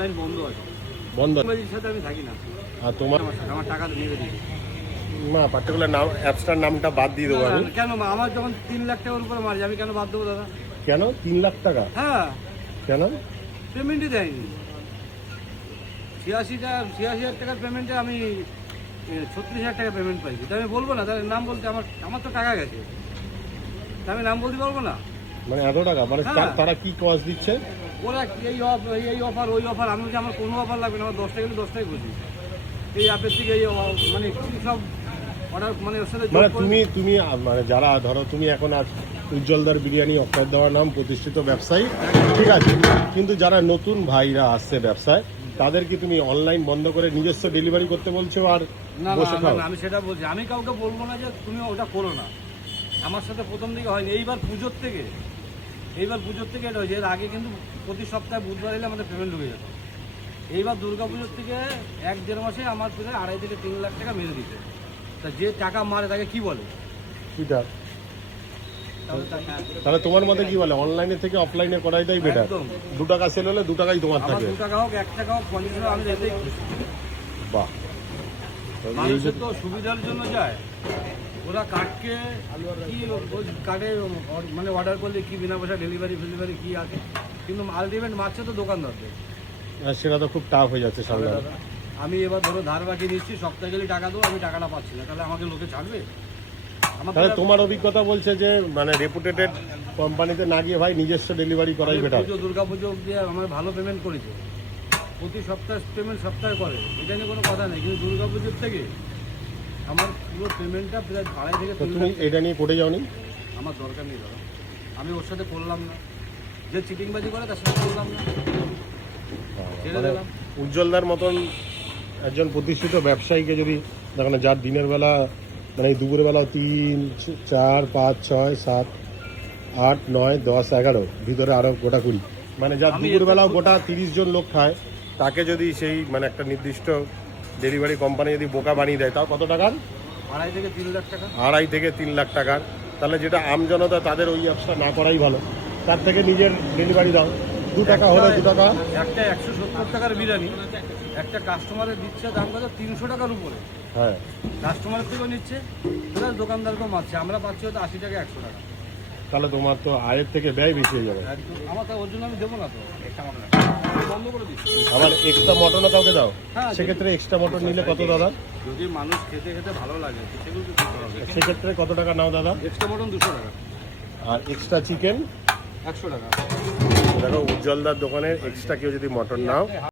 Online বন্ধ আছে। বন্ধ? সাথে আমি থাকি না। আর তোমার আমার টাকা নিয়ে দিই না, পার্টিকুলার নাম অ্যাপসটার নামটা বাদ দিয়ে দেবো আমি। কেন? আমার যখন 3 লাখ টাকার উপরে মারি, আমি কেন বাদ দেবো দাদা? কেন 3 লাখ টাকা? হ্যাঁ, কেন? পেমেন্টই দেয়নি। 86,000 টাকার পেমেন্টে আমি 36,000 টাকা পেমেন্ট পাইছি। তা আমি বলবো না তাহলে নাম বলতে? আমার তো টাকা গেছে, তা আমি নাম বলতে পারবো না? মানে এত টাকা? মানে হ্যাঁ। তারা কি কজ দিচ্ছে? ওরা এই অফার ওই অফার। আমি বলছি আমার কোনো অফার লাগবে না, আমার 10 টাকা গেলে 10 টাকাই বুঝি। এই অ্যাপের থেকে এই মানে কি সব অর্ডার, মানে ওর সাথে মানে তুমি মানে যারা ধরো তুমি এখন আজ উজ্জ্বলদার বিরিয়ানি অফার দেওয়ার নাম প্রতিষ্ঠিত ব্যবসায়ী, ঠিক আছে, কিন্তু যারা নতুন ভাইরা আসছে ব্যবসায় তাদের কি তুমি অনলাইন বন্ধ করে নিজস্ব ডেলিভারি করতে বলছো? আর না বসে খাও? আমি সেটা বলছি, আমি কাউকে বলবো না যে তুমি ওটা করো না। আমার সাথে প্রথম দিকে হয়নি, এইবার পুজোর থেকে এটা হয়েছে। এর আগে কিন্তু প্রতি সপ্তাহে বুধবার এলে আমাদের পেমেন্ট ঢুকে যেত। এইবার দুর্গাপুজোর থেকে 1-1.5 মাসে আমার প্রায় 2.5 থেকে 3 লাখ টাকা মেরে দিতে। তা যে টাকা মারে তাকে কি বলে? তাহলে তোমার মতে কি বলে, অনলাইনে থেকে অফলাইনে করাই দেয় বেটার? 2 টাকা সেল হলে 2 টাকাই তোমার থাকে। 2 টাকা হোক 1 টাকা হোক 50 টাকা, আমি এতেই খুশি। বাহ, মানুষের তো সুবিধার জন্য যায়। ওরা কার্ডকে কি কার্ডে মানে অর্ডার করলে কি বিনা পয়সা ডেলিভারি কি আছে, কিন্তু আলটিমেট মারছে তো দোকানদারদের। সেটা তো খুব টাফ হয়ে যাচ্ছে সামনে। আমি এবার ধরো ধার বাকি নিচ্ছি, সপ্তাহে গেলে টাকা দেবো, আমি টাকাটা পাচ্ছি না, তাহলে আমাকে লোকে ছাড়বে? তাহলে তোমার অভিজ্ঞতা বলছে যে মানে রেপুটেটেড কোম্পানিতে না গিয়ে ভাই নিজস্ব ডেলিভারি করাই বেটার। দুর্গাপুজো অব্দি আমার ভালো পেমেন্ট করেছে, প্রতি পেমেন্ট সপ্তাহে করে, এটা নিয়ে কোনো কথা নেই। কিন্তু দুর্গাপুজোর থেকে আমার পুরো পেমেন্টটা প্রায় 2.5 থেকে 3 তুমি এটা নিয়ে কোর্টে যাওনি? আমার দরকার নেই দাদা, আমি ওর সাথে করলাম না। যে চিটিংবাজি করে তার সাথে করলাম না, ছেড়ে দিলাম। উজ্জ্বলদার মতন একজন প্রতিষ্ঠিত ব্যবসায়ীকে যদি দেখো না, যার দিনের বেলা মানে দুপুরের বেলা 3, 4, 5, 6, 7, 8, 9, 10, 11 ভিতরে আরো গোটা 20, মানে যার দুপুর বেলাও গোটা 30 জন লোক খায়, তাকে যদি সেই মানে একটা নির্দিষ্ট ডেলিভারি কোম্পানি যদি বোকা বানিয়ে দেয়, তাও কত টাকার? 2.5 থেকে 3 লাখ টাকা। 2.5 থেকে 3 লাখ টাকার। তাহলে যেটা আমজনতা, তাদের ওই ব্যবসা না করাই ভালো। তার থেকে নিজের ডেলিভারি দাও, 2 টাকা হলে 2 টাকা। একটা 170 টাকার বিরিয়ানি একটা কাস্টমারের দিচ্ছে দাম কত? 300 টাকার উপরে। হ্যাঁ, কাস্টমারের থেকেও নিচ্ছে, প্লাস দোকানদারকেও মারছে। আমরা পাচ্ছি হয়তো 80 টাকা 100 টাকা। তাহলে তোমার তো আয়ের থেকে ব্যয় বেশি হয়ে যাবে। আমার তো ওর জন্য আমি দেবো না তো, বন্ধ করে দিচ্ছি। আবার এক্সট্রা মটনও কাউকে দাও? হ্যাঁ, সেক্ষেত্রে এক্সট্রা মটন নিলে কত দাদা? যদি মানুষ খেতে খেতে ভালো লাগে সেগুলো তো করতে হবে। সেক্ষেত্রে কত টাকা নাও দাদা? এক্সট্রা মটন 200 টাকা, আর এক্সট্রা চিকেন 100 টাকা। দেখো উজ্জ্বলদার দোকানের এক্সট্রা কেউ যদি মটন নাও